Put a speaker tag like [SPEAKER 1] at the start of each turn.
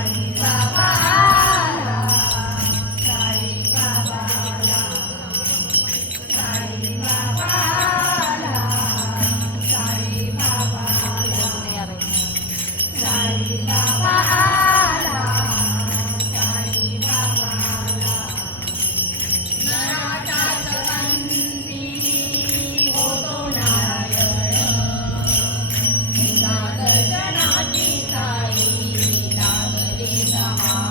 [SPEAKER 1] Maria. Hare Rama